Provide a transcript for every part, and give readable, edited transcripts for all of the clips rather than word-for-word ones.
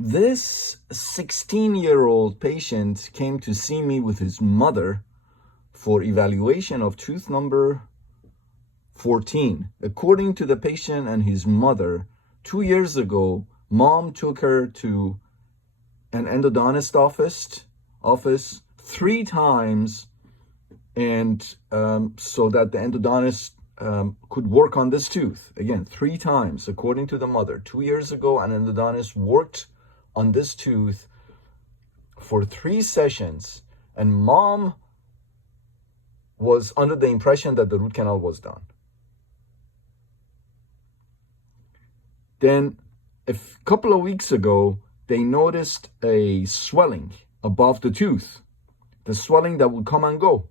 This 16-year-old patient came to see me with his mother for evaluation of tooth number 14. According to the patient and his mother, 2 years ago, mom took her to an endodontist office 3 times, and so that the endodontist could work on this tooth. Again, 3 times, according to the mother. 2 years ago, an endodontist worked on this tooth for 3 sessions, and mom was under the impression that the root canal was done. Then a couple of weeks ago, they noticed a swelling above the tooth. The swelling that would come and go.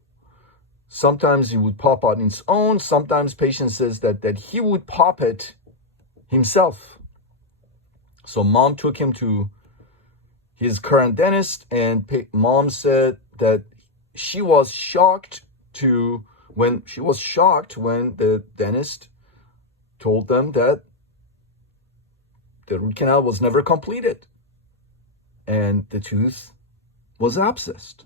Sometimes it would pop on its own. Sometimes patient says that he would pop it himself. So mom took him to his current dentist, and mom said that she was shocked when the dentist told them that the root canal was never completed and the tooth was abscessed.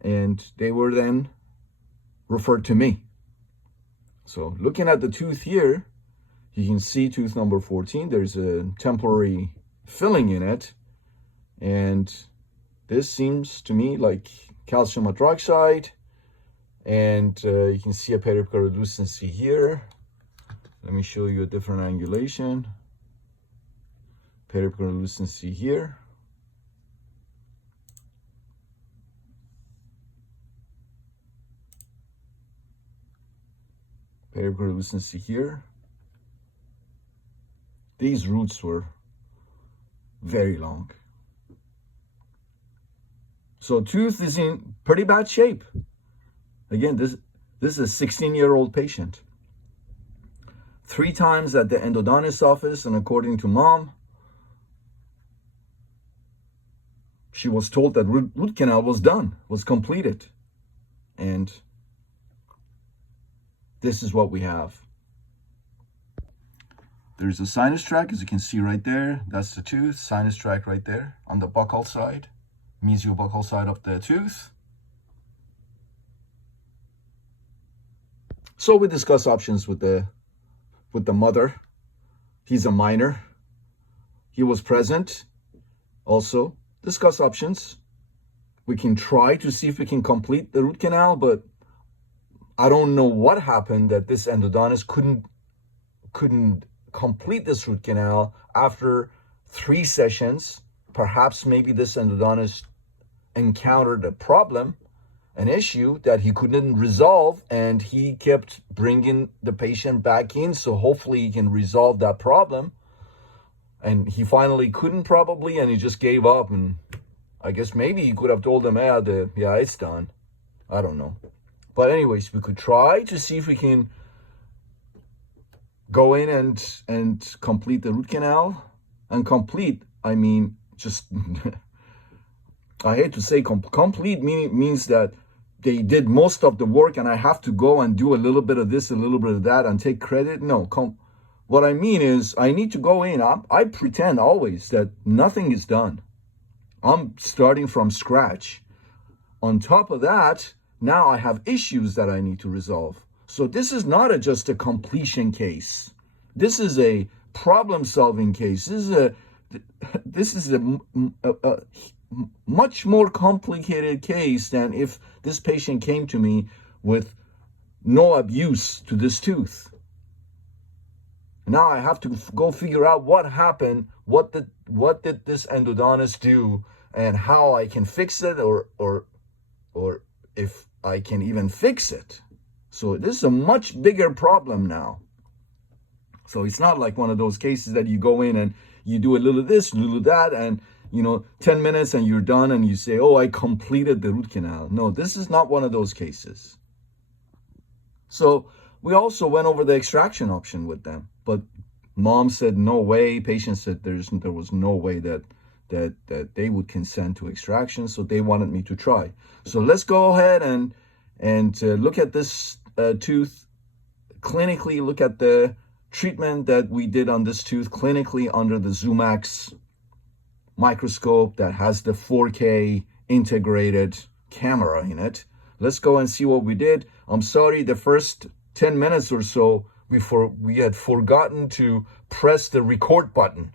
And they were then referred to me. So looking at the tooth here, you can see tooth number 14. There's a temporary filling in it. And this seems to me like calcium hydroxide. And you can see a periapical lucency here. Let me show you a different angulation. Periapical lucency here. Periapical lucency here. These roots were very long. So tooth is in pretty bad shape. Again, this is a 16-year-old patient. 3 times at the endodontist office, and according to mom, she was told that root canal was done, was completed. And this is what we have. There's a sinus tract, as you can see right there. That's the tooth, sinus tract right there on the buccal side, mesiobuccal side of the tooth. So we discuss options with the mother. He's a minor. He was present. Also, discuss options. We can try to see if we can complete the root canal, but I don't know what happened that this endodontist couldn't complete this root canal after 3 sessions. Perhaps maybe this endodontist encountered a problem, an issue that he couldn't resolve, and he kept bringing the patient back in, so hopefully he can resolve that problem. And he finally couldn't probably, and he just gave up. And I guess maybe he could have told him, yeah, it's done. I don't know. But anyways, we could try to see if we can go in and complete the root canal. And complete, I mean, just, I hate to say complete means that they did most of the work and I have to go and do a little bit of this, a little bit of that, and take credit. No, what I mean is I need to go in. I pretend always that nothing is done. I'm starting from scratch. On top of that, now I have issues that I need to resolve. So this is not just a completion case. This is a problem-solving case. This is a much more complicated case than if this patient came to me with no abuse to this tooth. Now I have to go figure out what happened, what did this endodontist do, and how I can fix it, or if I can even fix it. So this is a much bigger problem now. So it's not like one of those cases that you go in and you do a little of this, a little of that, and 10 minutes and you're done and you say, oh, I completed the root canal. No, this is not one of those cases. So we also went over the extraction option with them, but mom said no way. Patient said there was no way that they would consent to extraction, so they wanted me to try. So let's go ahead and look at this tooth clinically, look at the treatment that we did on this tooth clinically under the Zoomax microscope that has the 4K integrated camera in it. Let's go and see what we did. I'm sorry, the first 10 minutes or so, we had forgotten to press the record button.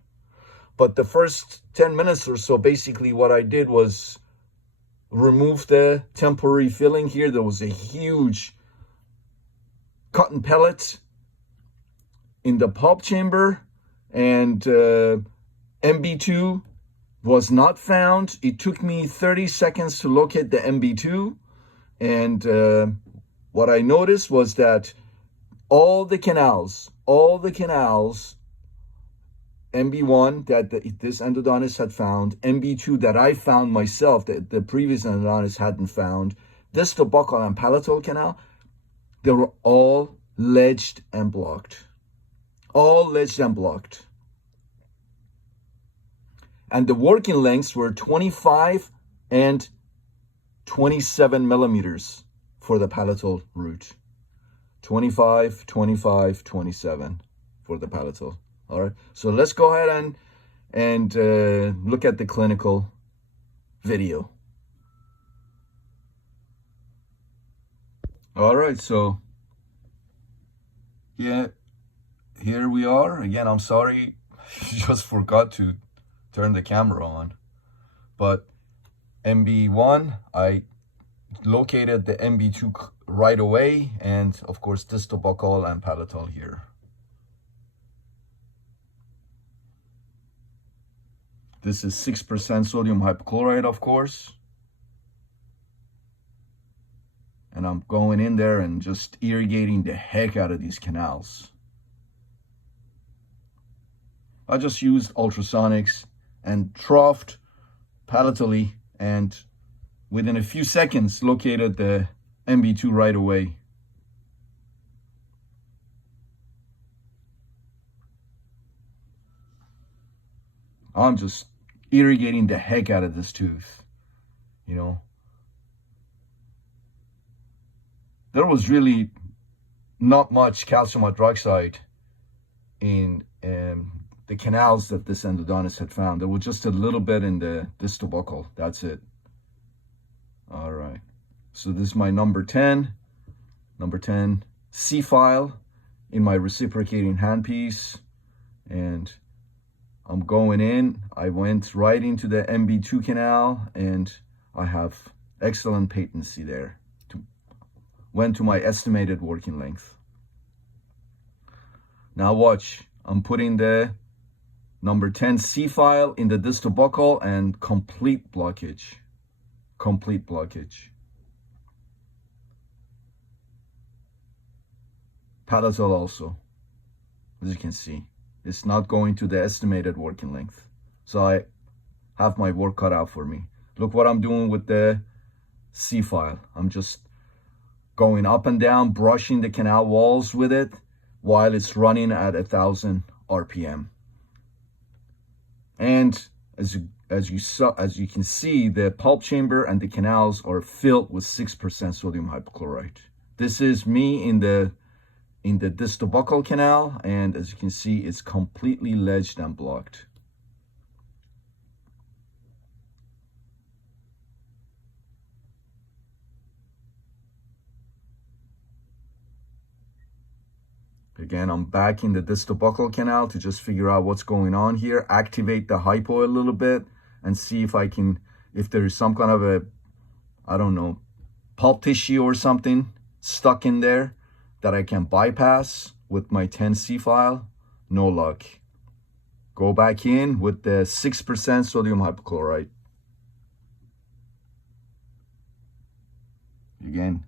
But the first 10 minutes or so, basically what I did was remove the temporary filling here. There was a huge cotton pellet in the pulp chamber, and MB2 was not found. It took me 30 seconds to locate the MB2, and what I noticed was that all the canals, MB1 that this endodontist had found, MB2 that I found myself, that the previous endodontist hadn't found, distal buccal and palatal canal, they were all ledged and blocked. All ledged and blocked. And the working lengths were 25 and 27 millimeters for the palatal root. 25, 25, 27 for the palatal. All right, so let's go ahead and look at the clinical video. All right, so here we are. Again, I'm sorry, just forgot to turn the camera on. But MB1, I located the MB2 right away, and of course distal buccal and palatal here. This is 6% sodium hypochlorite, of course. And I'm going in there and just irrigating the heck out of these canals. I just used ultrasonics and troughed palatally, and within a few seconds located the MB2 right away. I'm just irrigating the heck out of this tooth, you know. There was really not much calcium hydroxide in the canals that this endodontist had found. There was just a little bit in the distal buccal. That's it. All right. So this is my number 10 C file in my reciprocating handpiece, and I'm going in. I went right into the MB2 canal, and I have excellent patency there. Went to my estimated working length. Now watch. I'm putting the number 10 C file in the distal buccal, and complete blockage. Complete blockage. Palatal also, as you can see. It's not going to the estimated working length. So I have my work cut out for me. Look what I'm doing with the C file. I'm just going up and down, brushing the canal walls with it while it's running at 1,000 RPM. And as you can see, the pulp chamber and the canals are filled with 6% sodium hypochlorite. This is me in the distal buccal canal, and as you can see, it's completely ledged and blocked. Again, I'm back in the distal buccal canal to just figure out what's going on here, activate the hypo a little bit, and see if there is some kind of a, I don't know, pulp tissue or something stuck in there that I can bypass with my 10C file. No luck. Go back in with the 6% sodium hypochlorite. Again,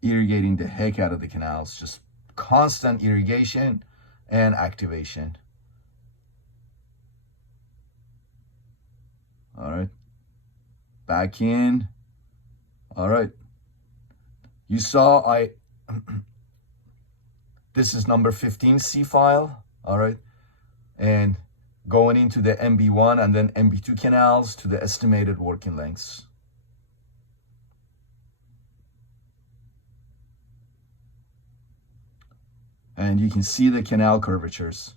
irrigating the heck out of the canals, just constant irrigation and activation. All right, back in. All right, you saw this is number 15C file. All right, and going into the MB1 and then MB2 canals to the estimated working lengths. And you can see the canal curvatures.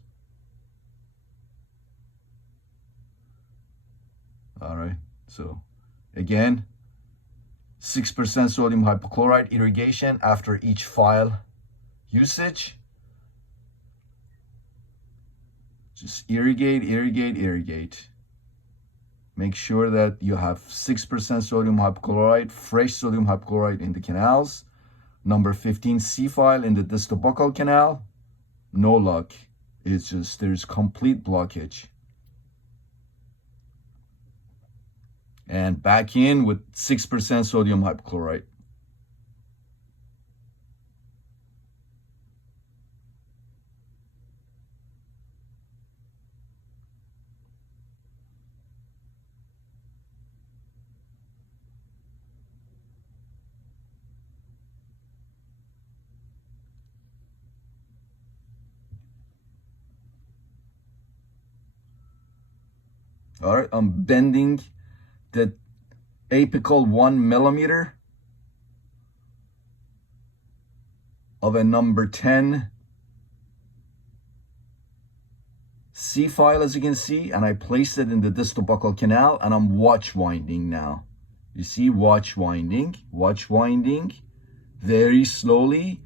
All right, so again, 6% sodium hypochlorite irrigation after each file usage. Just irrigate, irrigate, irrigate. Make sure that you have 6% sodium hypochlorite, fresh sodium hypochlorite in the canals. Number 15 C file in the distal buccal canal. No luck. It's just, there's complete blockage. And back in with 6% sodium hypochlorite. All right, I'm bending the apical 1 millimeter of a number 10 C file, as you can see, and I placed it in the distal buccal canal, and I'm watch winding now. You see, watch winding, very slowly.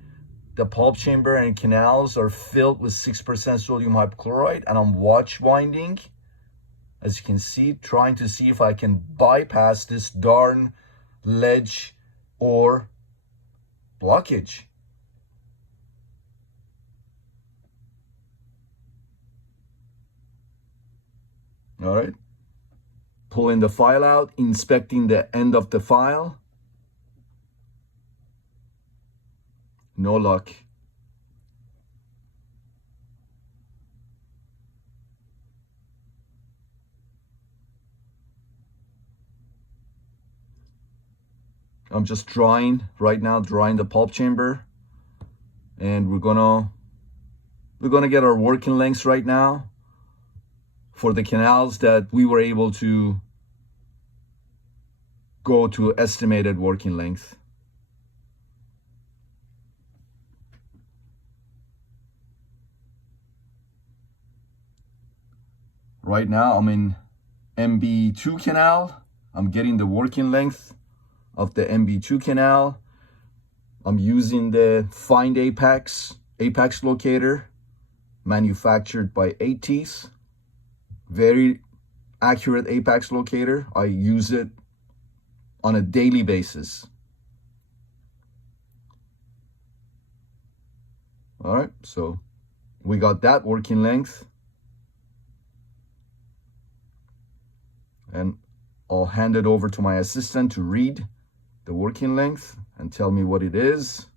The pulp chamber and canals are filled with 6% sodium hypochlorite, and I'm watch winding, as you can see, trying to see if I can bypass this darn ledge or blockage. All right, pulling the file out, inspecting the end of the file. No luck. I'm just drying right now, drying the pulp chamber, and we're gonna get our working lengths right now for the canals that we were able to go to estimated working length. Right now I'm in MB2 canal. I'm getting the working length of the MB2 canal. I'm using the Find Apex locator, manufactured by 8 Teeth. Very accurate apex locator. I use it on a daily basis. All right, so we got that working length. And I'll hand it over to my assistant to read the working length and tell me what it is.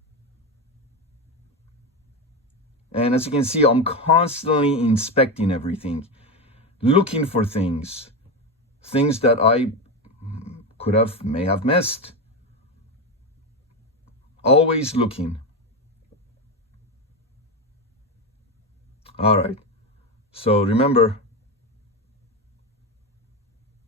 And as you can see, I'm constantly inspecting everything, looking for things that I may have missed. Always looking. All right, so remember,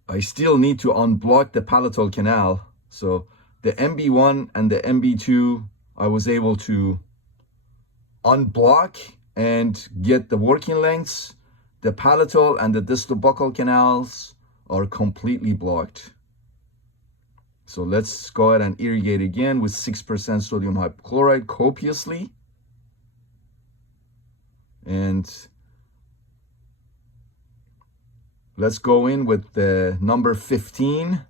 I still need to unblock the palatal canal. So the MB1 and the MB2, I was able to unblock and get the working lengths. The palatal and the distal buccal canals are completely blocked. So let's go ahead and irrigate again with 6% sodium hypochlorite copiously. And let's go in with the number 15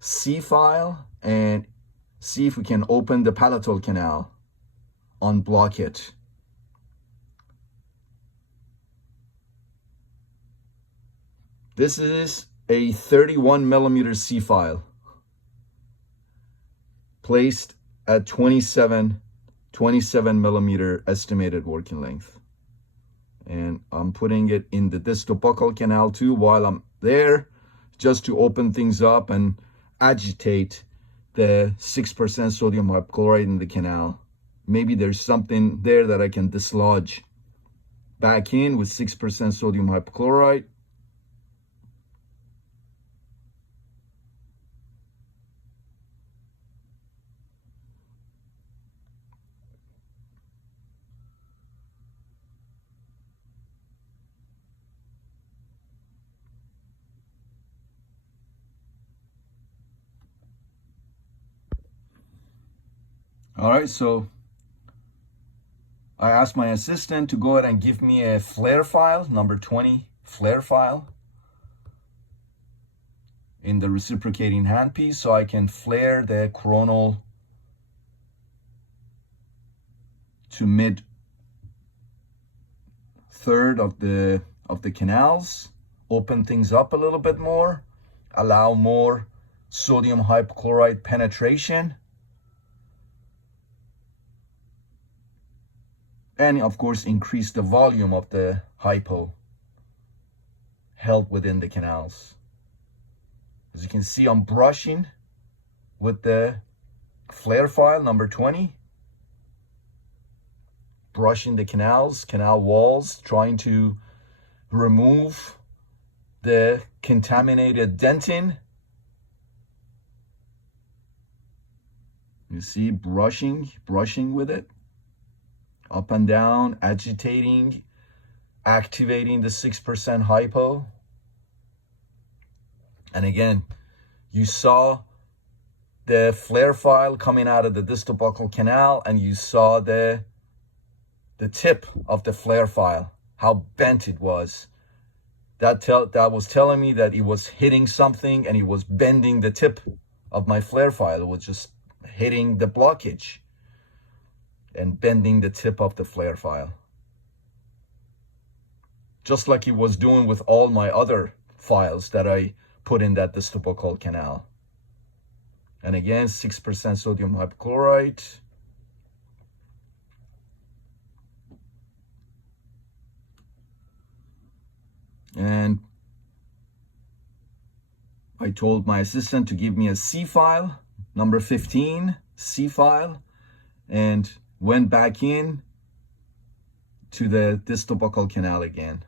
C file and see if we can open the palatal canal, unblock it. This is a 31 millimeter C file placed at 27 millimeter estimated working length. And I'm putting it in the distal buccal canal too while I'm there, just to open things up and agitate the 6% sodium hypochlorite in the canal. Maybe there's something there that I can dislodge. Back in with 6% sodium hypochlorite. All right, so I asked my assistant to go ahead and give me a flare file, number 20 flare file in the reciprocating handpiece, so I can flare the coronal to mid third of the canals, open things up a little bit more, allow more sodium hypochlorite penetration, and of course increase the volume of the hypo held within the canals. As you can see, I'm brushing with the flare file number 20, brushing the canals, canal walls, trying to remove the contaminated dentin. You see, brushing with it, up and down, agitating, activating the 6% hypo. And again, you saw the flare file coming out of the distal buccal canal, and you saw the tip of the flare file, how bent it was. That was telling me that it was hitting something, and it was bending the tip of my flare file. It was just hitting the blockage and bending the tip of the flare file, just like it was doing with all my other files that I put in that distal buccal canal. And again, 6% sodium hypochlorite. And I told my assistant to give me a C file, number 15, C file, and went back in to the distal buccal canal again.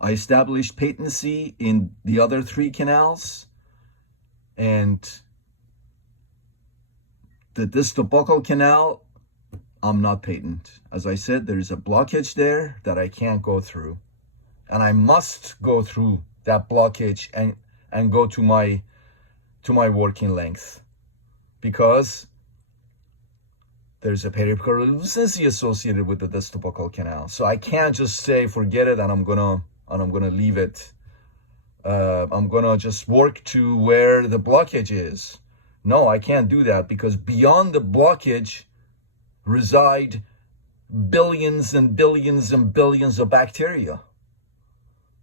I established patency in the other 3 canals, and the distal buccal canal, I'm not patent. As I said, there is a blockage there that I can't go through, and I must go through that blockage and go to my working length, because there's a periapical lucency associated with the distal buccal canal. So I can't just say forget it and I'm gonna leave it. I'm gonna just work to where the blockage is. No, I can't do that, because beyond the blockage reside billions and billions and billions of bacteria.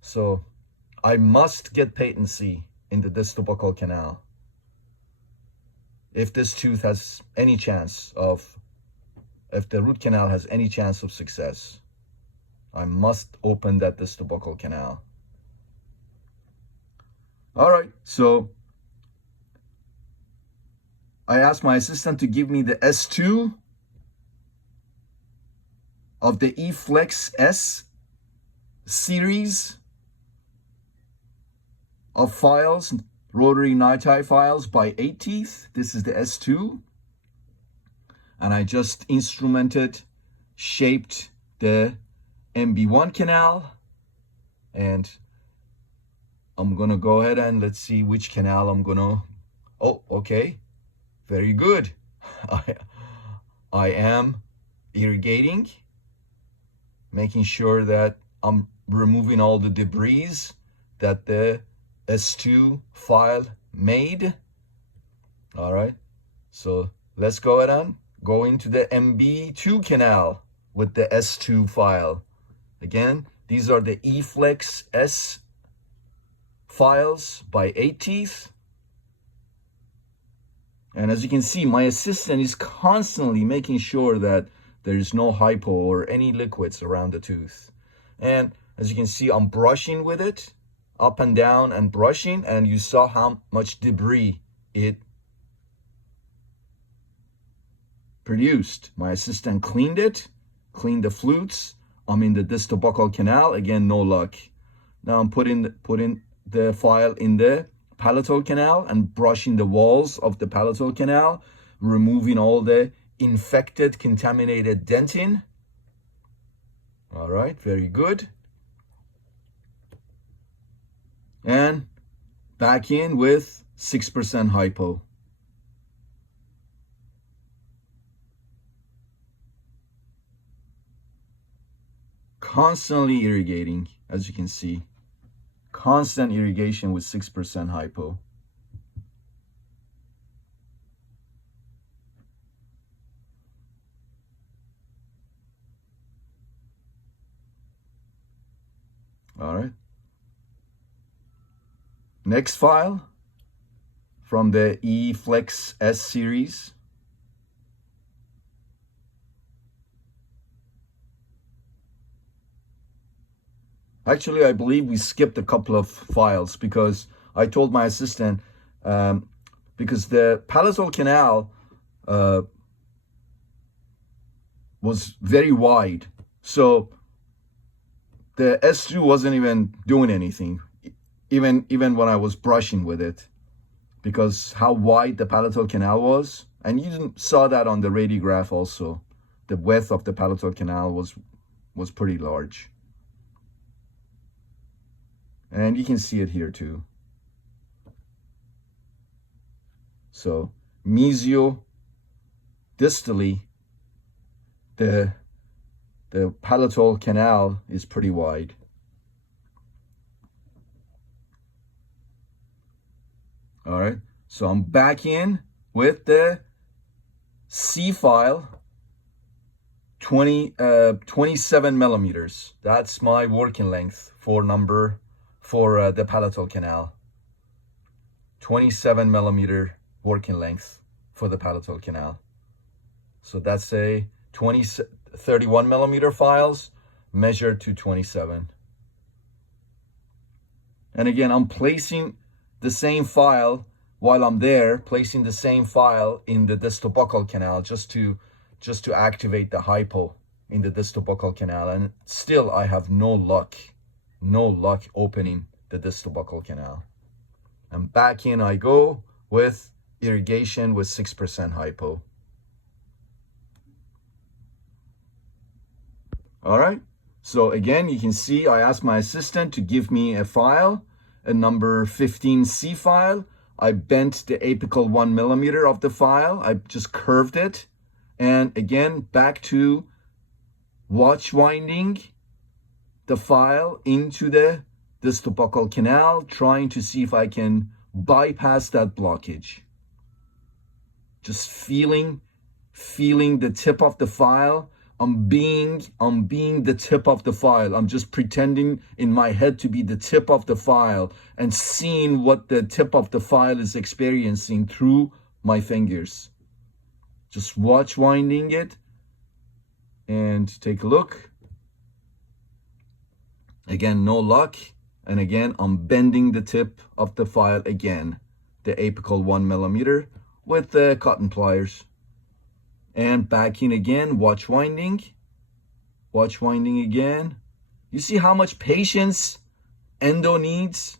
So I must get patency in the distal buccal canal if this tooth has any chance of, if the root canal has any chance of success. I must open that distal buccal canal. All right, so I asked my assistant to give me the S2 of the E-Flex S series of files, rotary NiTi files by 8 teeth. This is the S2. And I just instrumented, shaped the MB1 canal. And I'm gonna go ahead and let's see which canal I'm gonna, oh, okay, very good. I am irrigating, making sure that I'm removing all the debris that the S2 file made. All right, so let's go ahead and go into the MB2 canal with the S2 file. Again, these are the E-Flex S files by 8 teeth. And as you can see, my assistant is constantly making sure that there is no hypo or any liquids around the tooth. And as you can see, I'm brushing with it, up and down and brushing, and you saw how much debris it produced. My assistant cleaned it, cleaned the flutes. I'm in the distal buccal canal. Again, no luck. Now I'm putting the file in the palatal canal and brushing the walls of the palatal canal, removing all the infected, contaminated dentin. All right, very good. And back in with 6% hypo. Constantly irrigating, as you can see. Constant irrigation with 6% hypo. All right. Next file from the E-Flex S series. Actually, I believe we skipped a couple of files because I told my assistant, because the palatal canal was very wide. So the S2 wasn't even doing anything, even when I was brushing with it, because how wide the palatal canal was. And you saw that on the radiograph also. The width of the palatal canal was pretty large. And you can see it here too. So mesio-distally, the palatal canal is pretty wide. All right, so I'm back in with the C file, 27 millimeters. That's my working length for the palatal canal. 27 millimeter working length for the palatal canal. So that's a 31 millimeter files measured to 27. And again, I'm placing the same file while I'm there, placing the same file in the distal buccal canal just to activate the hypo in the distal buccal canal. And still I have no luck opening the distal buccal canal. And back in I go with irrigation with 6% hypo. All right, so again, you can see I asked my assistant to give me a file, a number 15C file. I bent the apical 1 millimeter of the file. I just curved it. And again, back to watch winding the file into the distal buccal canal, trying to see if I can bypass that blockage. Just feeling the tip of the file. I'm being the tip of the file. I'm just pretending in my head to be the tip of the file and seeing what the tip of the file is experiencing through my fingers. Just watch winding it and take a look. Again, no luck. And again, I'm bending the tip of the file again, the apical 1 millimeter with the cotton pliers. And back in again, watch winding again. You see how much patience endo needs?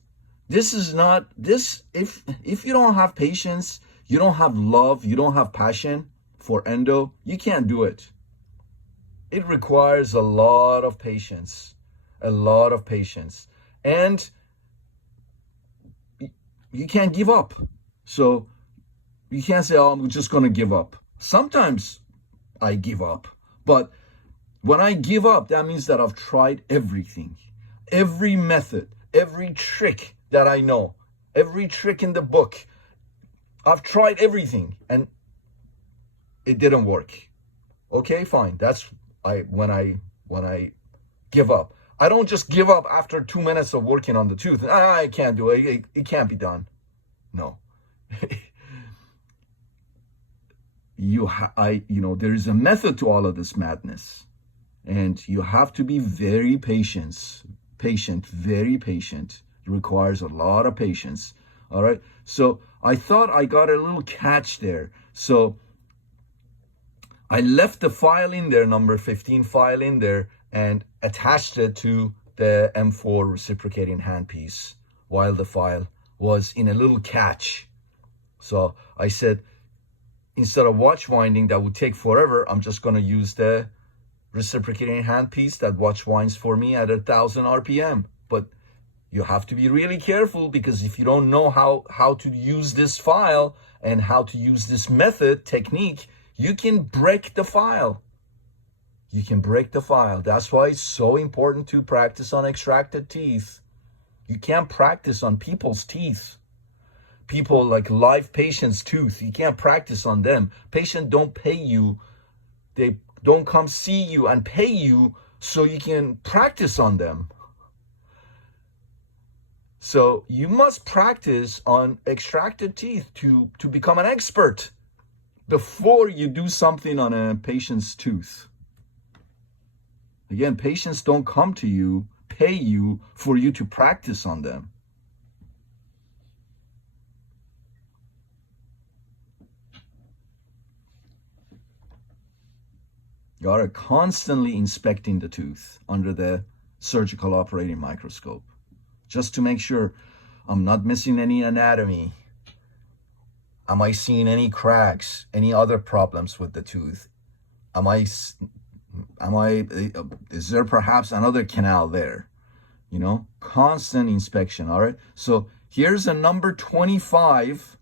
This is not, if you don't have patience, you don't have love, you don't have passion for endo, you can't do it. It requires a lot of patience, and you can't give up. So you can't say, oh, I'm just going to give up. Sometimes I give up, but when I give up, that means that I've tried everything, every method, every trick that I know, every trick in the book. I've tried everything and it didn't work. Okay, fine. That's when I give up. I don't just give up after 2 minutes of working on the tooth. I can't do it. It can't be done. No. There is a method to all of this madness, and you have to be very patient, very patient. It requires a lot of patience. All right. So I thought I got a little catch there. So I left the file in there, number 15 file in there, and attached it to the M4 reciprocating handpiece while the file was in a little catch. So I said, instead of watch winding, that would take forever, I'm just going to use the reciprocating handpiece that watch winds for me at 1,000 RPM. But You have to be really careful, because if you don't know how to use this file and how to use this method, technique, you can break the file. You can break the file. That's why it's so important to practice on extracted teeth. You can't practice on people's teeth. People like live patients' tooth, you can't practice on them. Patient don't pay you. They don't come see you and pay you so you can practice on them. So you must practice on extracted teeth to become an expert before you do something on a patient's tooth. Again, patients don't come to you, pay you for you to practice on them. You are constantly inspecting the tooth under the surgical operating microscope, just to make sure I'm not missing any anatomy. Am I seeing any cracks, any other problems with the tooth? Is there perhaps another canal there? You know, constant inspection, all right? So here's a number 25,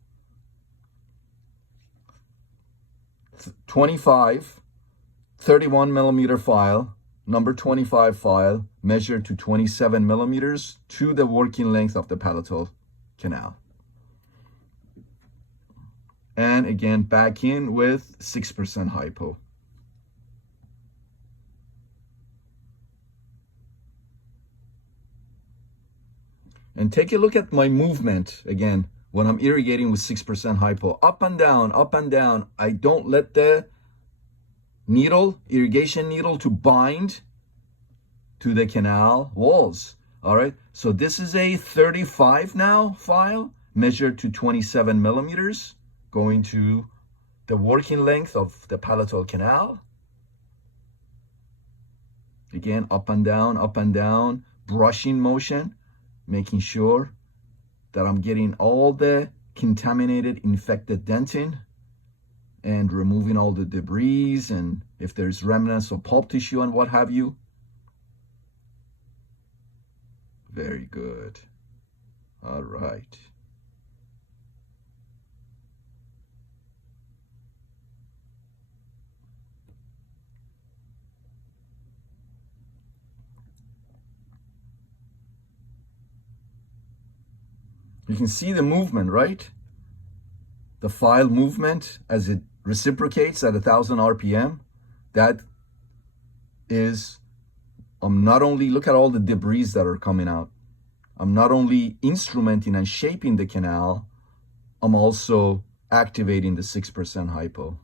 31 millimeter file, number 25 file, measured to 27 millimeters to the working length of the palatal canal. And again, back in with 6% hypo. And take a look at my movement again when I'm irrigating with 6% hypo. Up and down, up and down. I don't let the needle, irrigation needle, to bind to the canal walls. All right, so this is a 35 now file, measured to 27 millimeters, going to the working length of the palatal canal. Again, up and down, brushing motion, making sure that I'm getting all the contaminated, infected dentin and removing all the debris and if there's remnants of pulp tissue and what have you. Very good. All right. You can see the movement, right? The file movement as it reciprocates at 1,000 RPM. That is, I'm not only, look at all the debris that are coming out. I'm not only instrumenting and shaping the canal, I'm also activating the 6% hypo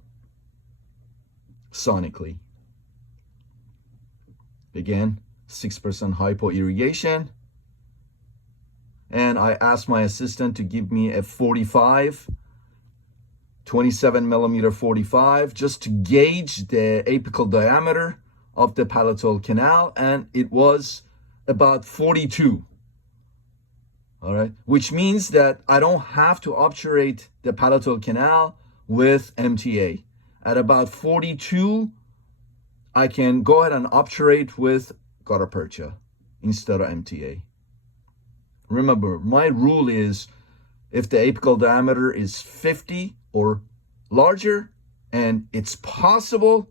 sonically. Again, 6% hypo irrigation. And I asked my assistant to give me a 45, 27 millimeter 45, just to gauge the apical diameter of the palatal canal, and it was about 42. All right, which means that I don't have to obturate the palatal canal with MTA. At about 42, I can go ahead and obturate with gutta percha instead of MTA. Remember, my rule is if the apical diameter is 50 or larger and it's possible,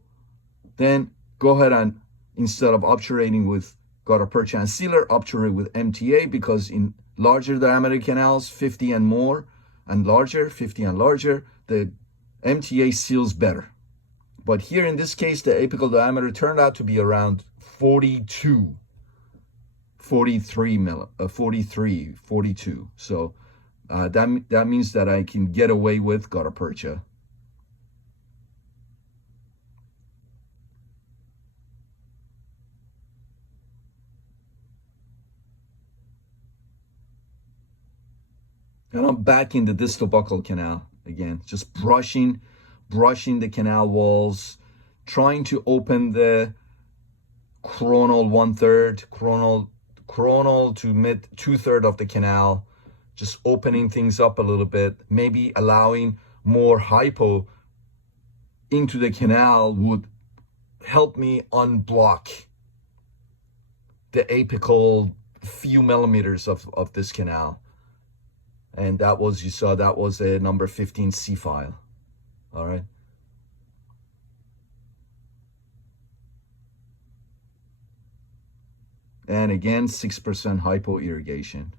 then go ahead and, instead of obturating with gutta percha and sealer, obturate with MTA, because in larger diameter canals, 50 and more and larger, 50 and larger, the MTA seals better. But here in this case, the apical diameter turned out to be around 42. 42. So that means that I can get away with gutta percha. And I'm back in the distal buccal canal again, just brushing the canal walls, trying to open the coronal 1/3, coronal to mid 2/3 of the canal, just opening things up a little bit, maybe allowing more hypo into the canal would help me unblock the apical few millimeters of this canal. And that was, you saw, that was a number 15C file. All right. And again, 6% hypo irrigation.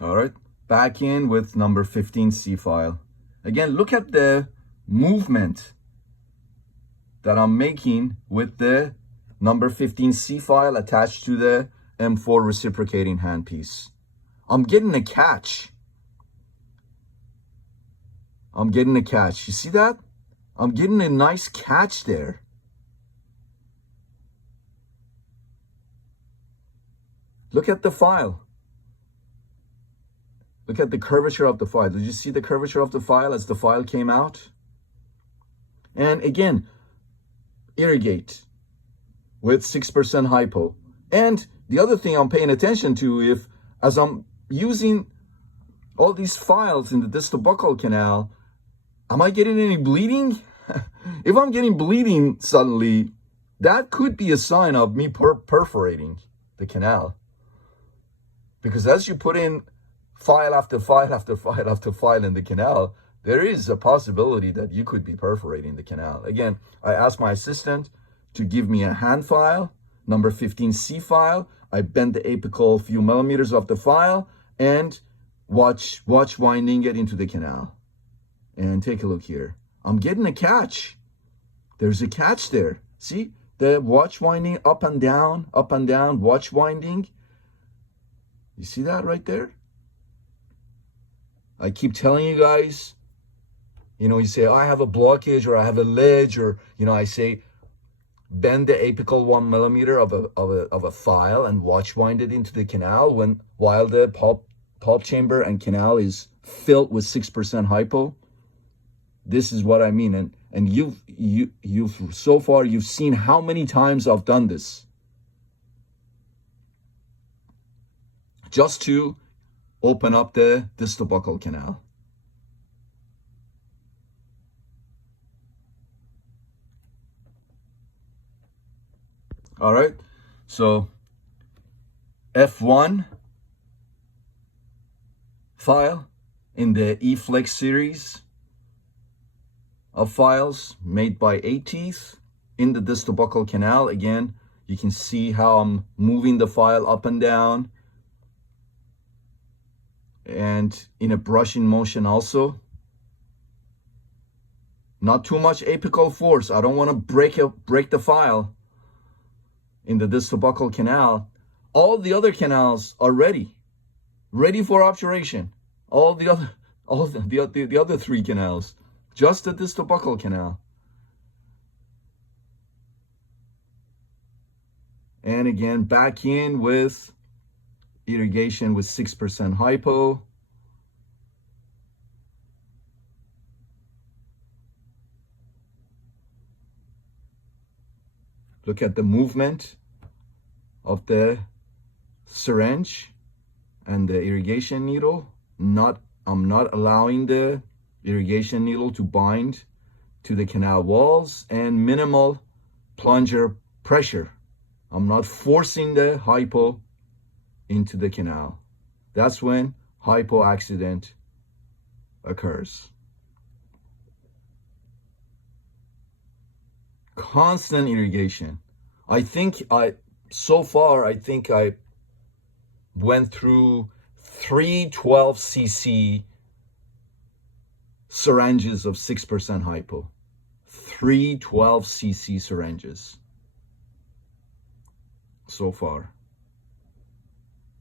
All right, back in with number 15C file. Again, look at the movement that I'm making with the number 15C file attached to the M4 reciprocating handpiece. I'm getting a catch. I'm getting a catch. You see that? I'm getting a nice catch there. Look at the file. Look at the curvature of the file. Did you see the curvature of the file as the file came out? And again, irrigate with 6% hypo. And the other thing I'm paying attention to, if as I'm using all these files in the distal buccal canal, am I getting any bleeding? If I'm getting bleeding suddenly, that could be a sign of me perforating the canal. Because as you put in file after file after file after file in the canal, there is a possibility that you could be perforating the canal. Again, I asked my assistant to give me a hand file, number 15C file. I bend the apical a few millimeters of the file and watch winding it into the canal. And take a look here. I'm getting a catch. There's a catch there. See the watch winding up and down, watch winding. You see that right there? I keep telling you guys, you say, oh, I have a blockage or I have a ledge, or, I say, bend the apical 1 millimeter of a file and watch wind it into the canal while the pulp chamber and canal is filled with 6% hypo. This is what I mean. And you've so far, you've seen how many times I've done this. Just to open up the distal buccal canal. All right, so F1 file in the E-Flex series of files made by A-Teeth in the distal buccal canal. Again, you can see how I'm moving the file up and down, and in a brushing motion also. Not too much apical force. I don't want to break the file in the distal buccal canal. All the other canals are ready for obturation. All the other 3 canals, just the distal buccal canal. And again, back in with irrigation with 6% hypo. Look at the movement of the syringe and the irrigation needle. I'm not allowing the irrigation needle to bind to the canal walls, and minimal plunger pressure. I'm not forcing the hypo into the canal. That's when hypo accident occurs. Constant irrigation. I think I went through 3 12cc syringes of 6% hypo. 3 12cc syringes so far.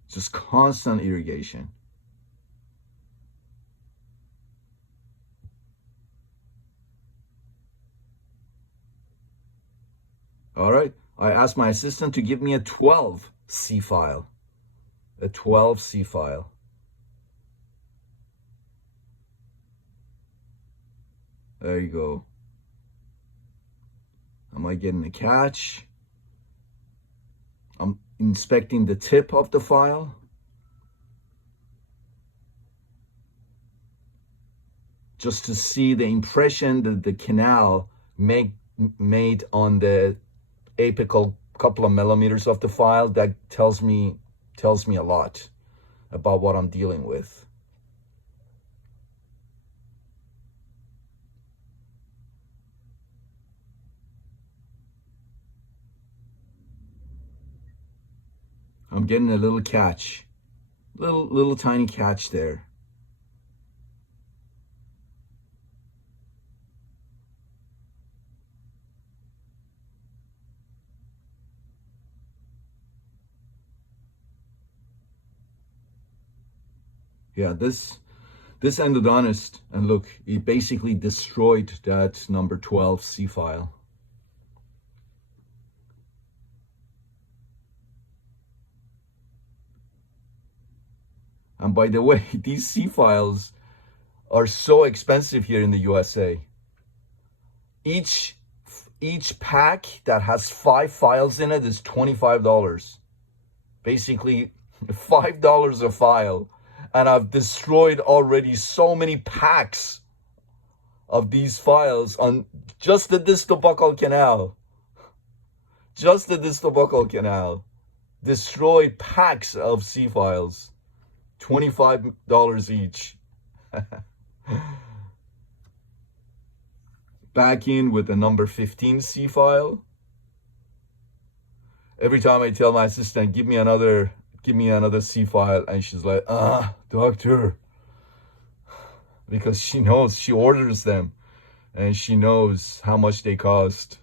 Just constant irrigation. All right, I asked my assistant to give me a 12C file. A 12C file. There you go. Am I getting a catch? inspecting the tip of the file. Just to see the impression that the canal made on the apical couple of millimeters of the file. That tells me a lot about what I'm dealing with. I'm getting a little catch, little tiny catch there. Yeah, this endodontist, and look, he basically destroyed that number 12 C file. And by the way, these C files are so expensive here in the USA. Each pack that has 5 files in it is $25. Basically, $5 a file. And I've destroyed already so many packs of these files on just the distal buccal canal. Just the distal buccal canal. Destroyed packs of C files. $25 each. Back in with the number 15 C file. Every time I tell my assistant, give me another C file, and she's like, doctor. Because she knows, she orders them, and she knows how much they cost.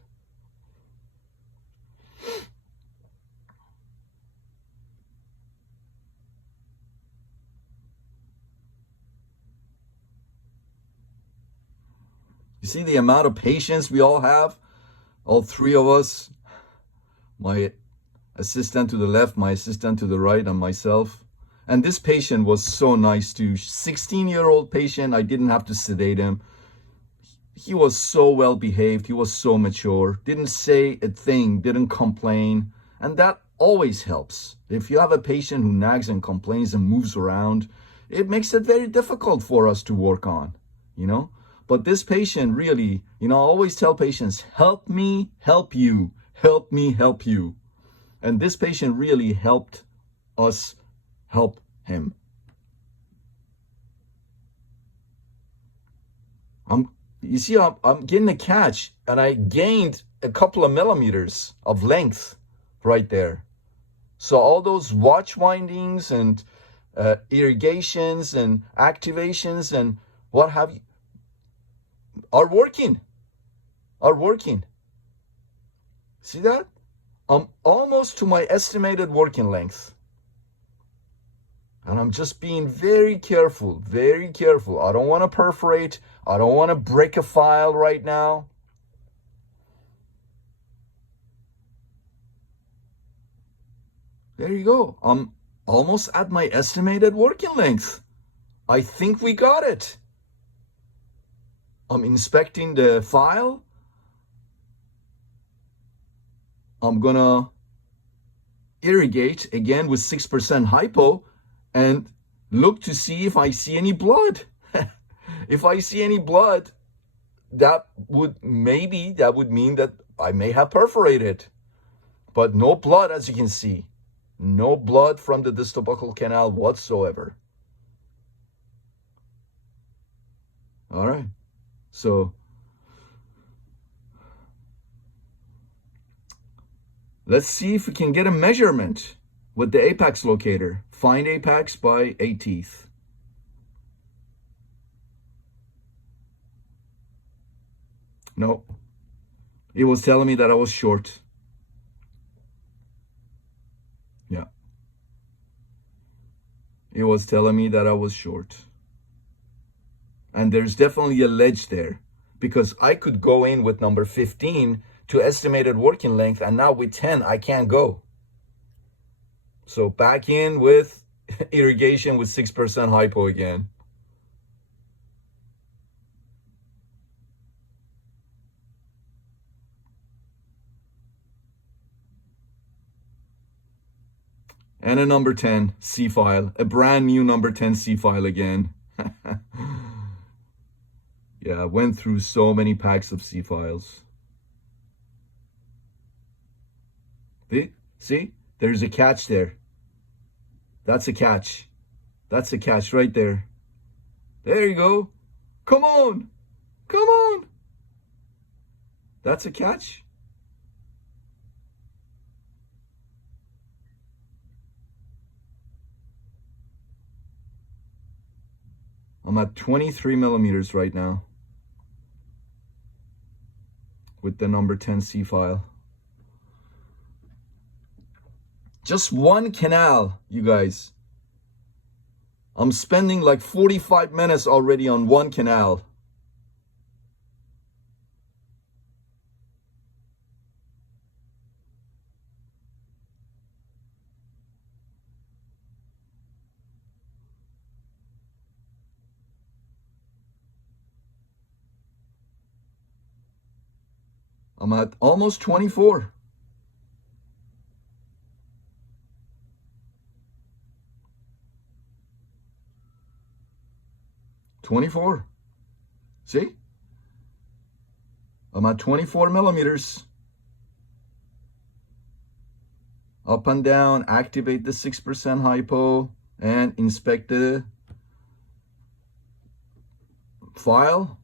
You see the amount of patience we all have? All three of us. My assistant to the left, my assistant to the right, and myself. And this patient was so nice too. 16-year-old patient, I didn't have to sedate him. He was so well behaved, he was so mature, didn't say a thing, didn't complain. And that always helps. If you have a patient who nags and complains and moves around, it makes it very difficult for us to work on, you know? But this patient really, I always tell patients, help me help you, help me help you. And this patient really helped us help him. You see, I'm getting a catch, and I gained a couple of millimeters of length right there. So all those watch windings and irrigations and activations and what have you are working. See that? I'm almost to my estimated working length. And I'm just being very careful, very careful. I don't want to perforate. I don't want to break a file right now. There you go. I'm almost at my estimated working length. I think we got it. I'm inspecting the file. I'm gonna irrigate again with 6% hypo and look to see if I see any blood. If I see any blood, that would mean that I may have perforated. But no blood, as you can see. No blood from the distal buccal canal whatsoever. All right. So let's see if we can get a measurement with the apex locator. Find apex by 8 teeth. No. It was telling me that I was short. Yeah. It was telling me that I was short. And there's definitely a ledge there, because I could go in with number 15 to estimated working length, and now with 10, I can't go. So back in with irrigation with 6% hypo again. And a number 10 C file, a brand new number 10 C file again. Yeah, I went through so many packs of C files. See, there's a catch there. That's a catch. That's a catch right there. There you go. Come on. Come on. That's a catch. I'm at 23 millimeters right now with the number 10 C file. Just one canal, you guys. I'm spending like 45 minutes already on one canal. I'm at almost 24. See? I'm at 24 millimeters. Up and down, activate the 6% hypo and inspect the file.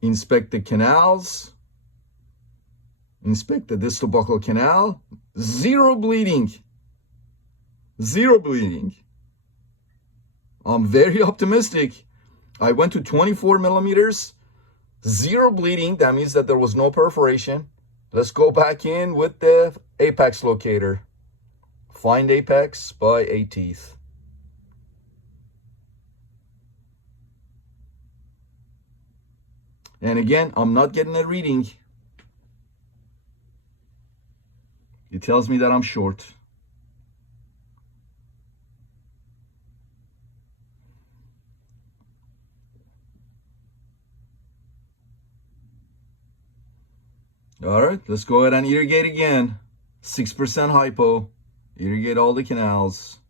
Inspect the canals. Inspect the distal buccal canal. Zero bleeding. Zero bleeding. I'm very optimistic. I went to 24 millimeters, zero bleeding. That means that there was no perforation. Let's go back in with the apex locator. Find apex by a teeth. And again, I'm not getting a reading. It tells me that I'm short. All right, let's go ahead and irrigate again. 6% hypo. Irrigate all the canals.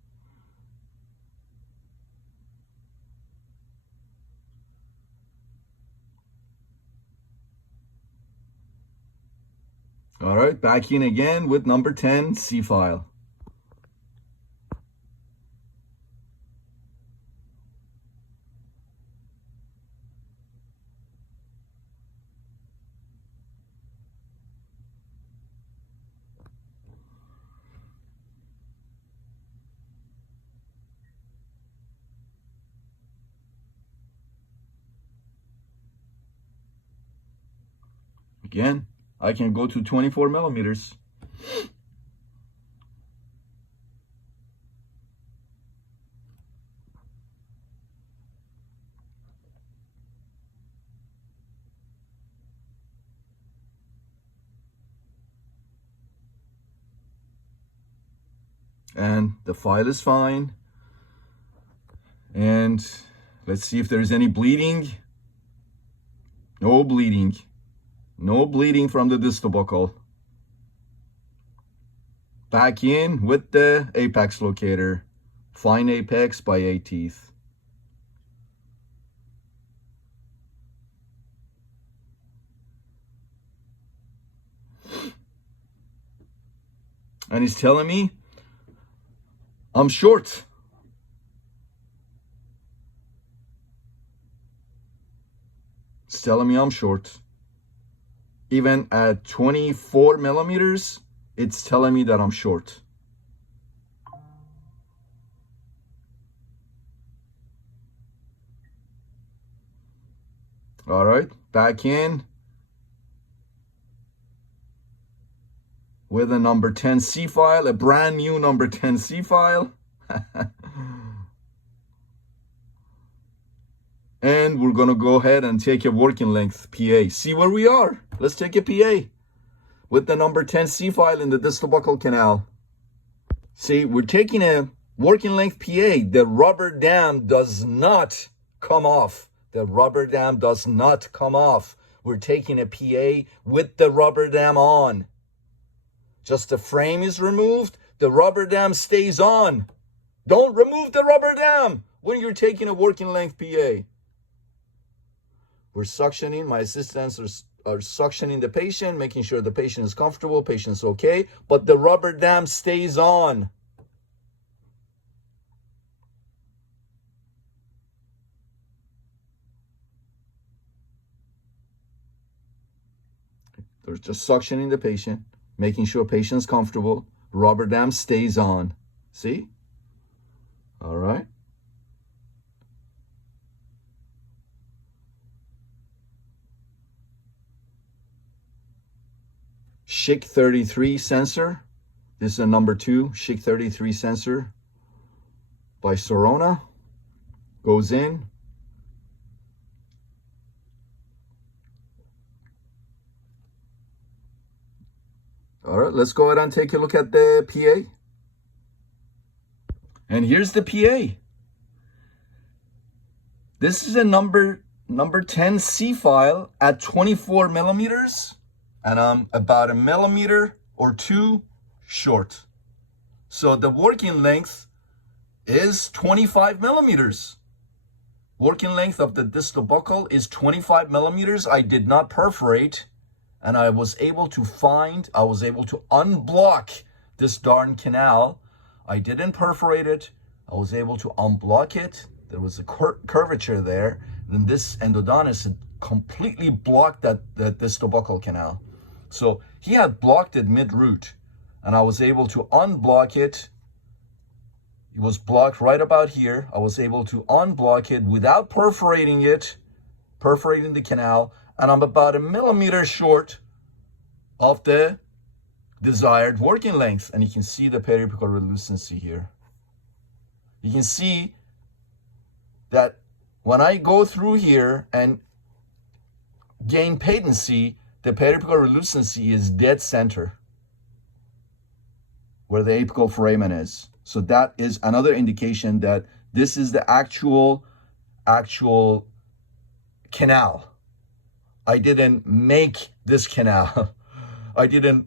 All right, back in again with number 10 C file. Again, I can go to 24 millimeters. And the file is fine. And let's see if there's any bleeding. No bleeding. No bleeding from the distal buccal. Back in with the apex locator. Find apex by a teeth. And he's telling me I'm short. It's telling me I'm short. Even at 24 millimeters, it's telling me that I'm short. All right, back in with a number 10 C file, a brand new number 10 C file. And we're gonna go ahead and take a working length PA. See where we are. Let's take a PA with the number 10 C file in the distal buccal canal. See, we're taking a working length PA. The rubber dam does not come off. The rubber dam does not come off. We're taking a PA with the rubber dam on. Just the frame is removed. the rubber dam stays on. Don't remove the rubber dam when you're taking a working length PA. We're suctioning, my assistants are suctioning the patient, making sure the patient is comfortable, patient's okay, but the rubber dam stays on. They're just suctioning the patient, making sure patient's comfortable, rubber dam stays on. See? All right. Schick 33 sensor. This is a number 2 Schick 33 sensor by Sorona. Goes in. All right, let's go ahead and take a look at the PA. And here's the PA. This is a number 10 C file at 24 millimeters. And I'm about a millimeter or 2 short. So the working length is 25 millimeters. Working length of the distal buccal is 25 millimeters. I did not perforate, and I was able to unblock this darn canal. I didn't perforate it. I was able to unblock it. There was a curvature there. And this endodontist had completely blocked that distal buccal canal. So he had blocked it mid-root, and I was able to unblock it. It was blocked right about here. I was able to unblock it without perforating the canal, and I'm about a millimeter short of the desired working length. And you can see the periapical relucency here. You can see that when I go through here and gain patency, the periapical relucency is dead center where the apical foramen is. So that is another indication that this is the actual canal. I didn't make this canal. I didn't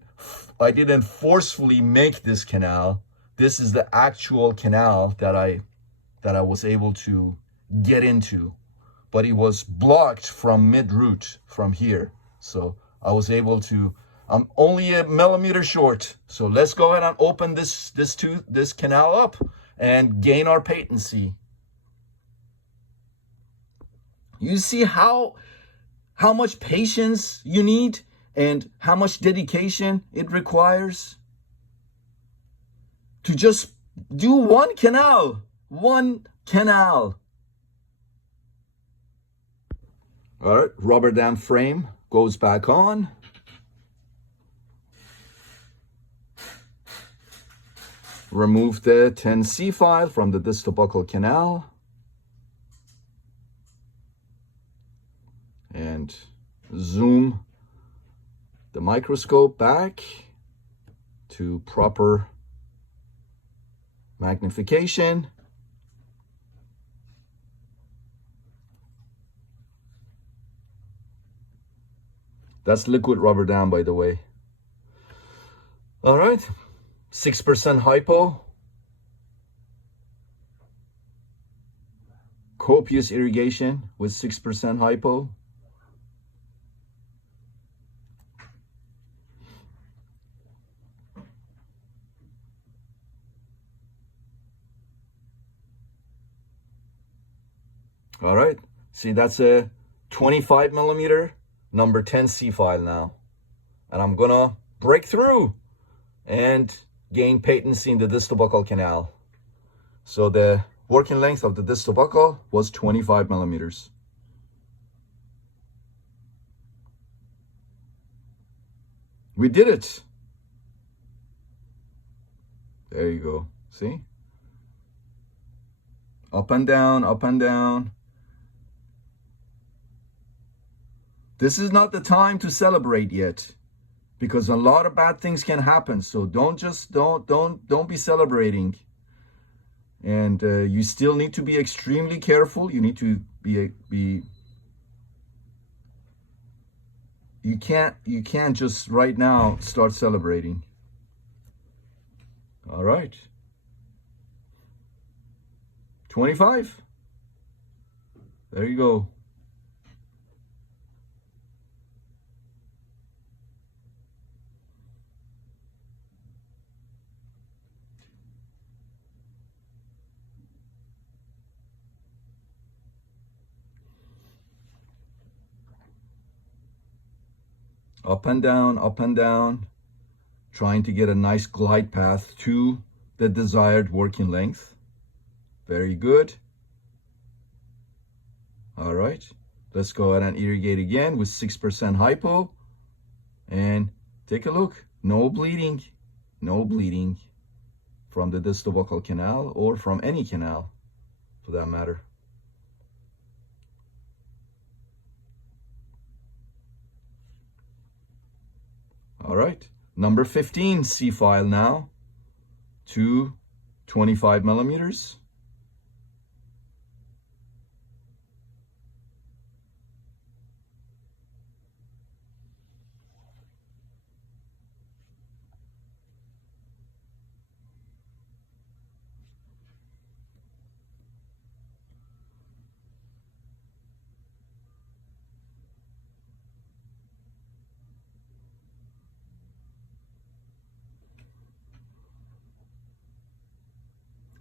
forcefully make this canal. This is the actual canal that I was able to get into, but it was blocked from mid-root from here. So I was able to, I'm only a millimeter short. So let's go ahead and open this canal up and gain our patency. You see how much patience you need and how much dedication it requires to just do one canal. All right, rubber dam frame goes back on. Remove the 10C file from the distal buccal canal. And zoom the microscope back to proper magnification. That's liquid rubber dam, by the way. All right, 6% hypo. Copious irrigation with 6% hypo. All right, see, that's a 25 millimeter number 10C file now. And I'm gonna break through and gain patency in the distal buccal canal. So the working length of the distal buccal was 25 millimeters. We did it. There you go, see? Up and down, up and down. This is not the time to celebrate yet, because a lot of bad things can happen. So don't be celebrating. And you still need to be extremely careful. You need to be you can't just right now start celebrating. All right. 25. There you go. Up and down, trying to get a nice glide path to the desired working length. Very good. All right, let's go ahead and irrigate again with 6% hypo, and take a look. No bleeding from the distal buccal canal or from any canal for that matter. All right, number 15 C file now to 25 millimeters.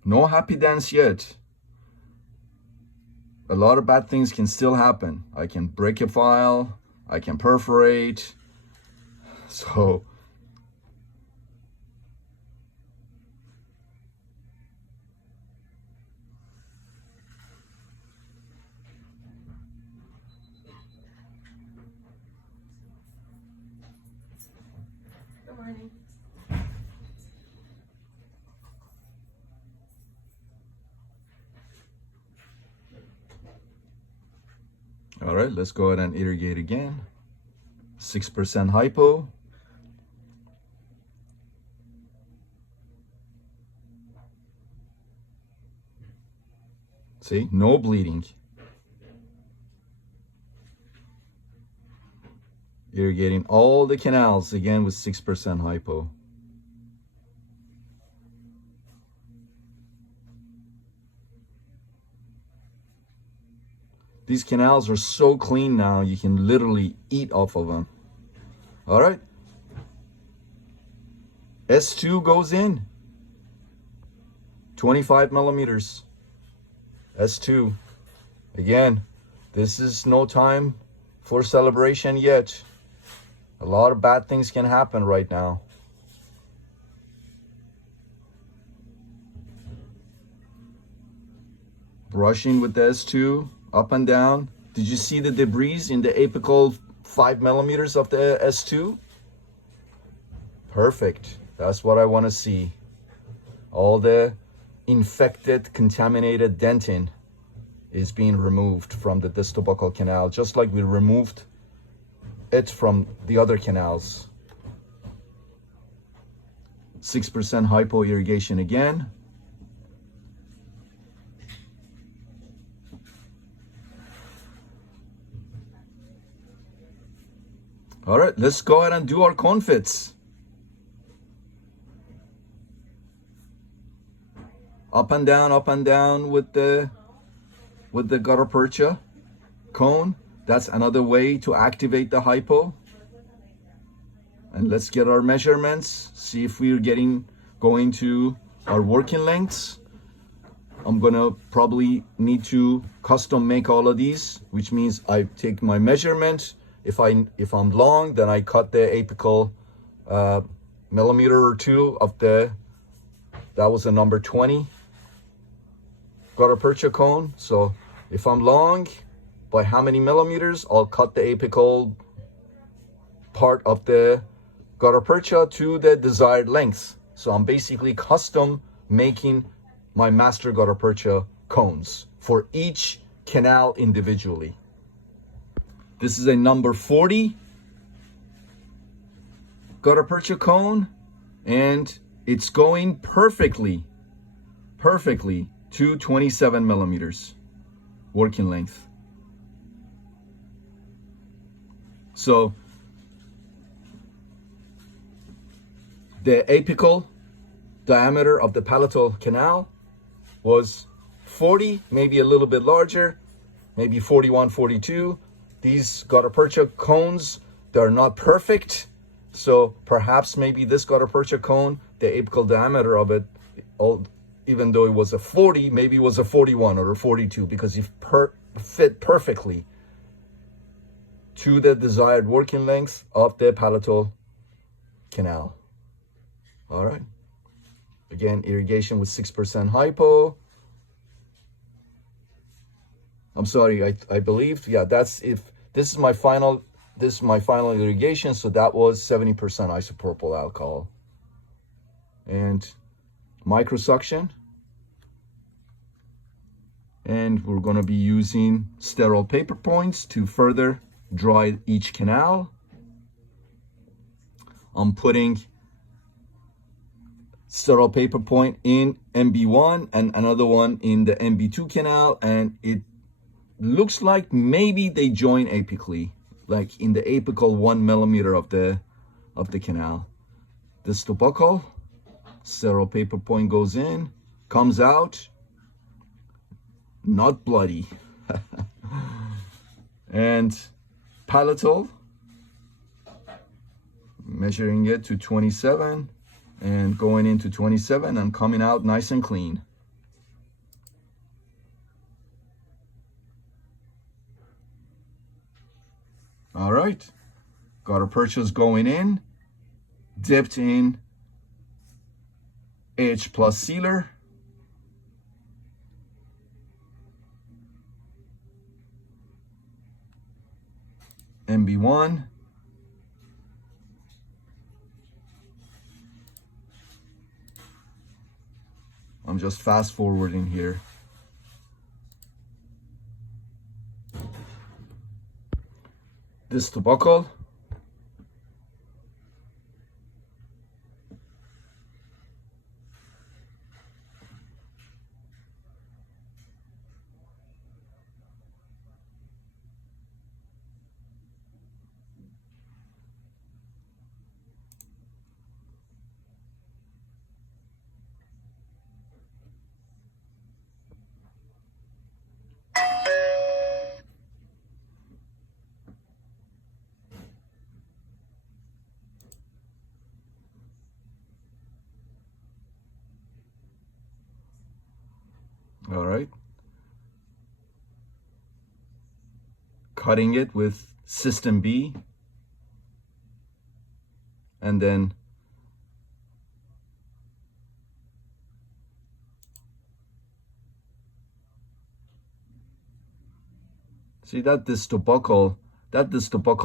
No happy dance yet. A lot of bad things can still happen. I can break a file, I can perforate. So Good morning. all right, let's go ahead and irrigate again. 6% hypo. See, no bleeding. Irrigating all the canals again with 6% hypo. These canals are so clean now, you can literally eat off of them. All right. S2 goes in. 25 millimeters. S2. Again, this is no time for celebration yet. A lot of bad things can happen right now. Brushing with the S2, up and down. Did you see the debris in the apical 5 millimeters of the S2? Perfect. That's what I want to see. All the infected, contaminated dentin is being removed from the distal buccal canal, just like we removed it from the other canals. 6% hypo irrigation again. All right, let's go ahead and do our cone fits. Up and down with the gutta percha cone. That's another way to activate the hypo. And let's get our measurements, see if we're going to our working lengths. I'm gonna probably need to custom make all of these, which means I take my measurement. If I'm long, then I cut the apical millimeter or two of that was a number 20 gutta percha cone. So if I'm long, by how many millimeters, I'll cut the apical part of the gutta percha to the desired length. So I'm basically custom making my master gutta percha cones for each canal individually. This is a number 40 gutta percha cone, and it's going perfectly to 27 millimeters working length. So the apical diameter of the palatal canal was 40, maybe a little bit larger, maybe 41, 42. These gutta-percha cones, they're not perfect. So perhaps maybe this gutta-percha cone, the apical diameter of it, even though it was a 40, maybe it was a 41 or a 42 because it fit perfectly to the desired working length of the palatal canal. All right. Again, irrigation with 6% hypo. I'm sorry, I believe, yeah, that's if this is my final irrigation, so that was 70% isopropyl alcohol. And microsuction. And we're going to be using sterile paper points to further dry each canal. I'm putting sterile paper point in MB1 and another one in the MB2 canal, and it looks like maybe they join apically, like in the apical 1 millimeter of the canal. This tubercle, sterile paper point goes in, comes out, not bloody. And palatal, measuring it to 27 and going into 27 and coming out nice and clean. All right, gutta-percha going in, dipped in H plus sealer. MB1. I'm just fast forwarding here. This tobacco. All right. Cutting it with System B. And then see that this tobacco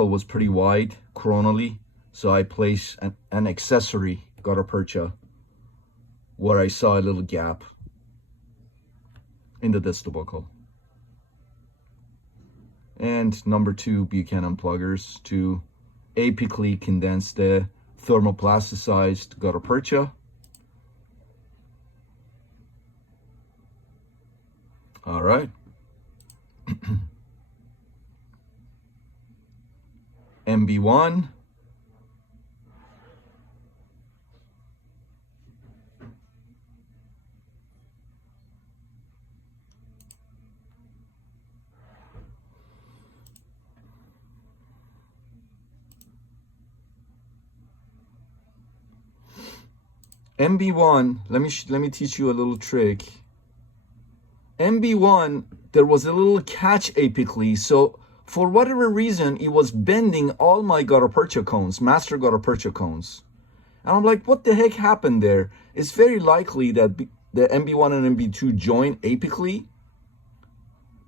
was pretty wide coronally, so I placed an accessory gutta-percha where I saw a little gap in the disc tobacco. And number 2 Buchanan pluggers to apically condense the thermoplasticized gutta-percha. All right. MB1. MB1, let me teach you a little trick. MB1, there was a little catch apically, so for whatever reason, it was bending all my gutta-percha cones, master gutta-percha cones. And I'm like, what the heck happened there? It's very likely that the MB1 and MB2 join apically,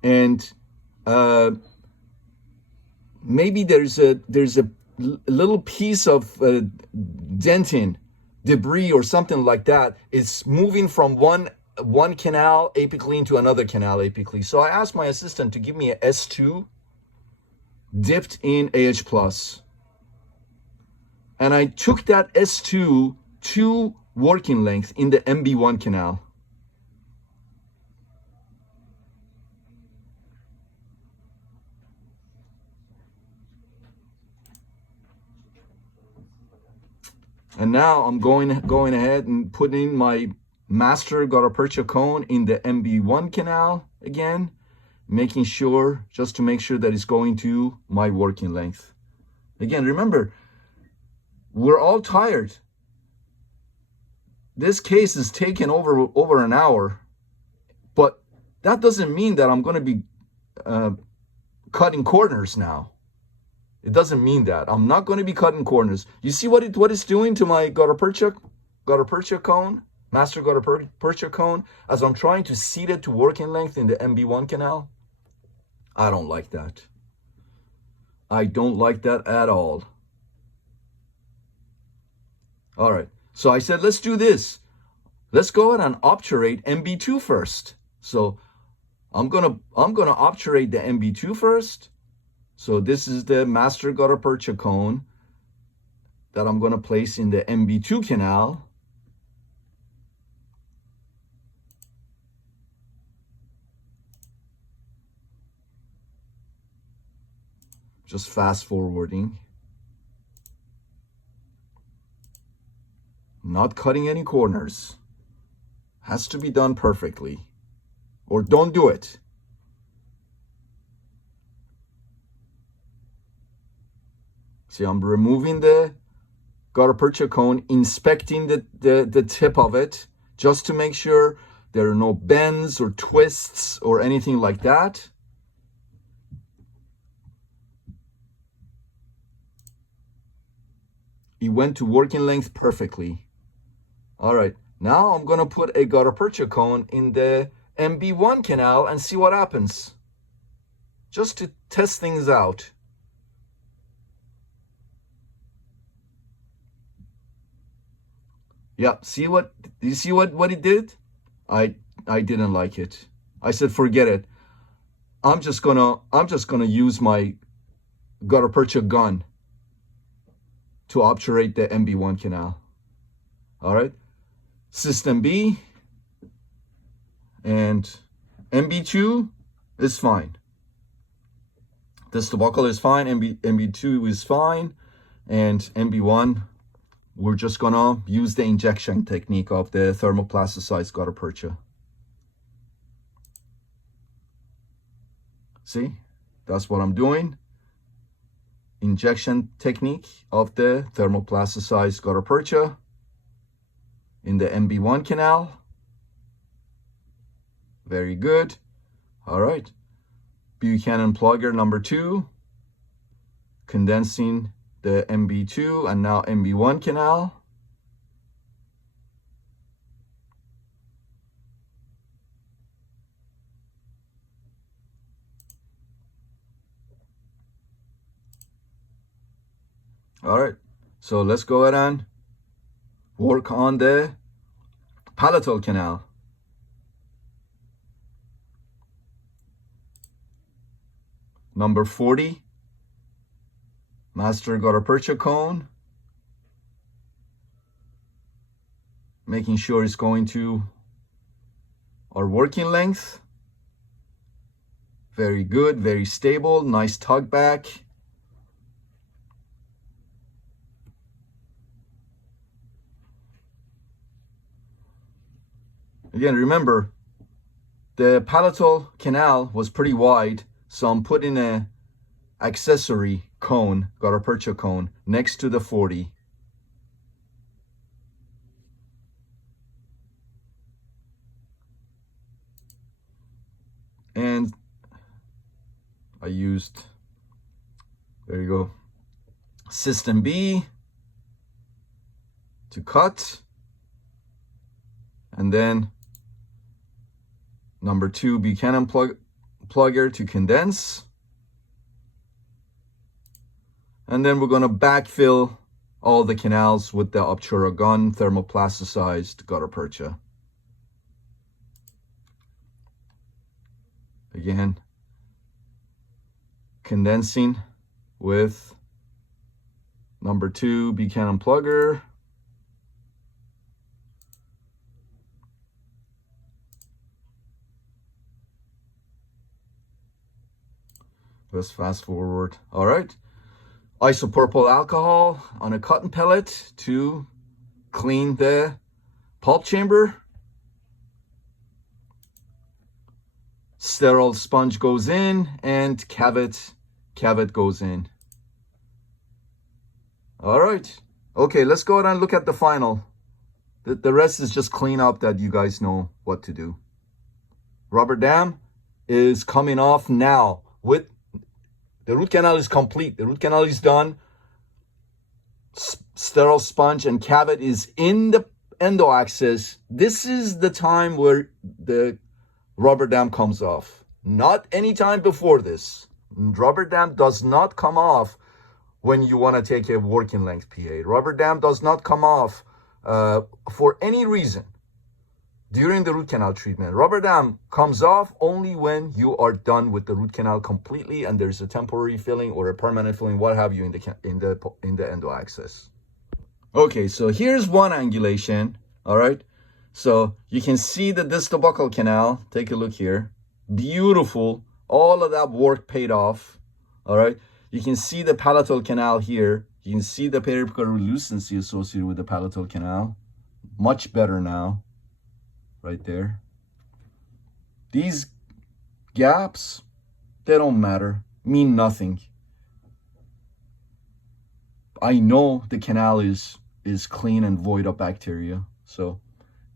and maybe there's a little piece of dentin, debris or something like that. It's moving from one canal apically into another canal apically. So I asked my assistant to give me a S2 dipped in AH plus. And I took that S2 to working length in the MB1 canal. And now I'm going ahead and putting my master gutta percha cone in the MB1 canal again, making sure, just to make sure that it's going to my working length. Again, remember, we're all tired. This case is taken over an hour, but that doesn't mean that I'm going to be cutting corners now. It doesn't mean that. I'm not going to be cutting corners. You see what it's doing to my gutta percha cone, master gutta percha cone, as I'm trying to seat it to working length in the MB1 canal? I don't like that. I don't like that at all. All right. So I said, let's do this. Let's go ahead and obturate MB2 first. So I'm gonna obturate the MB2 first. So this is the master gutta percha cone that I'm gonna place in the MB2 canal. Just fast forwarding. Not cutting any corners. Has to be done perfectly. Or don't do it. See, I'm removing the gutta percha cone, inspecting the tip of it, just to make sure there are no bends or twists or anything like that. It went to working length perfectly. All right, now I'm gonna put a gutta percha cone in the MB1 canal and see what happens. Just to test things out. Yeah, you see what it did? I didn't like it. I said, forget it. I'm just gonna use my gutta percha gun to obturate the MB1 canal. All right, system B and MB2 is fine. This buckle is fine, MB2 is fine, and MB1, we're just gonna use the injection technique of the thermoplasticized gutta percha. See, that's what I'm doing. Injection technique of the thermoplasticized gutta percha in the MB1 canal. Very good. All right. Buchanan plugger number 2, condensing the MB2 and now MB1 canal. All right, so let's go ahead and work on the palatal canal. Number 40, master gutta percha cone. Making sure it's going to our working length. Very good, very stable, nice tug back. Again, remember, the palatal canal was pretty wide, so I'm putting an accessory cone, gutta percha cone, next to the 40. And I used, there you go, system B to cut, and then number 2 Buchanan plugger to condense. And then we're going to backfill all the canals with the Obtura gun thermoplasticized gutta percha. Again, condensing with number 2 Buchanan plugger. Let's fast forward. All right. Isopropyl alcohol on a cotton pellet to clean the pulp chamber. Sterile sponge goes in and cavit goes in. All right. Okay, let's go ahead and look at the final. The rest is just clean up that you guys know what to do. Rubber dam is coming off now. With the root canal is complete. The root canal is done. Sterile sponge and cavit is in the endo axis. This is the time where the rubber dam comes off. Not any time before this. Rubber dam does not come off when you want to take a working length PA. Rubber dam does not come off for any reason during the root canal treatment. Rubber dam comes off only when you are done with the root canal completely and there's a temporary filling or a permanent filling, what have you, in the endo axis. Okay, so here's one angulation. All right, so you can see the distal buccal canal. Take a look here. Beautiful. All of that work paid off. All right, you can see the palatal canal here. You can see the periapical relucency associated with the palatal canal. Much better now. Right there. These gaps, they don't matter, mean nothing. I know the canal is clean and void of bacteria. So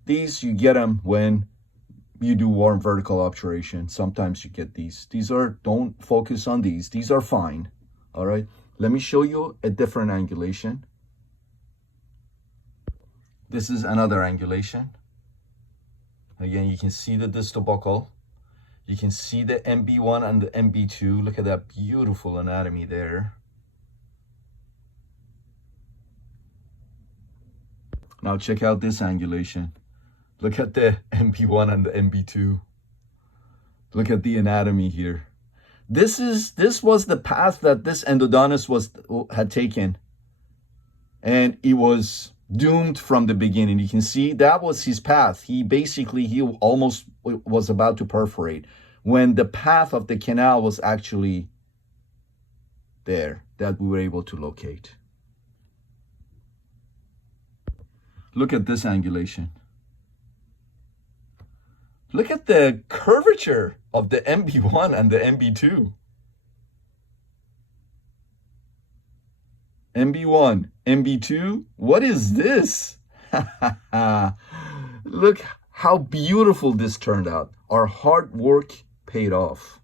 these, you get them when you do warm vertical obturation. Sometimes you get these. These are, don't focus on these. These are fine. All right. Let me show you a different angulation. This is another angulation. Again, you can see the distal buccal. You can see the MB1 and the MB2. Look at that beautiful anatomy there. Now check out this angulation. Look at the MB1 and the MB2. Look at the anatomy here. This was the path that this endodontist had taken. And it was doomed from the beginning. You can see that was his path. He almost was about to perforate when the path of the canal was actually there that we were able to locate. Look at this angulation. Look at the curvature of the MB1 and the MB2. MB1, MB2, what is this? Look how beautiful this turned out. Our hard work paid off.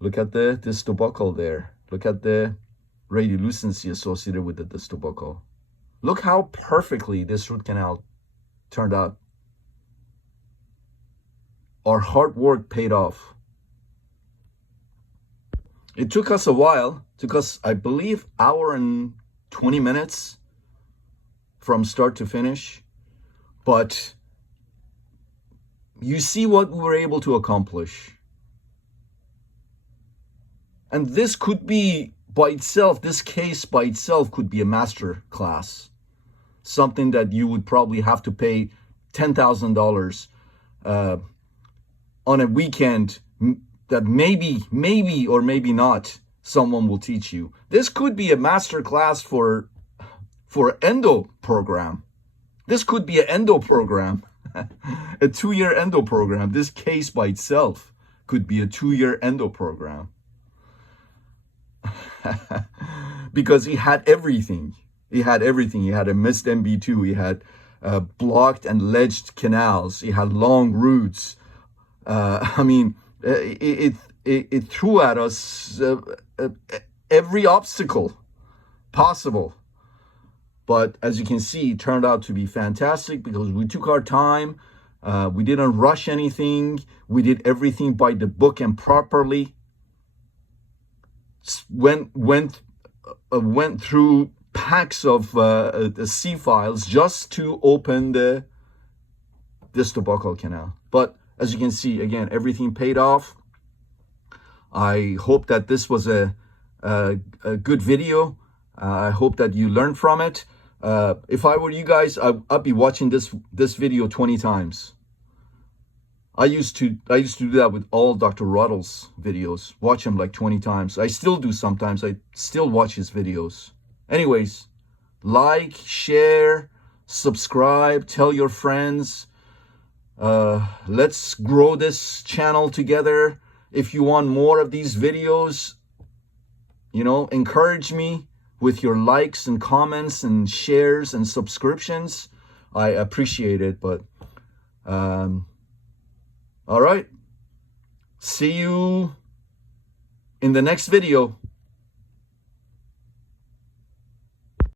Look at the distal buccal there. Look at the radiolucency associated with the distal buccal. Look how perfectly this root canal turned out. Our hard work paid off. It took us a while. It took us, I believe, hour and 20 minutes from start to finish. But you see what we were able to accomplish. And this could be by itself, this case by itself could be a master class. Something that you would probably have to pay $10,000 on a weekend that maybe or maybe not someone will teach you. This could be a master class for endo program. This could be an endo program, a 2-year endo program. This case by itself could be a 2-year endo program. Because he had everything. He had everything. He had a missed MB2. He had blocked and ledged canals. He had long roots. It threw at us every obstacle possible. But as you can see, it turned out to be fantastic because we took our time. We didn't rush anything. We did everything by the book and properly. Went through packs of the C files just to open the distal buccal canal. But as you can see, again, everything paid off. I hope that this was a good video. I hope that you learned from it. If I were you guys, I'd be watching this video 20 times. I used to do that with all Dr. Ruddle's videos. Watch him like 20 times. I still do sometimes. I still watch his videos. Anyways, like, share, subscribe, tell your friends. Let's grow this channel together. If you want more of these videos, encourage me with your likes and comments and shares and subscriptions. I appreciate it. But all right, see you in the next video.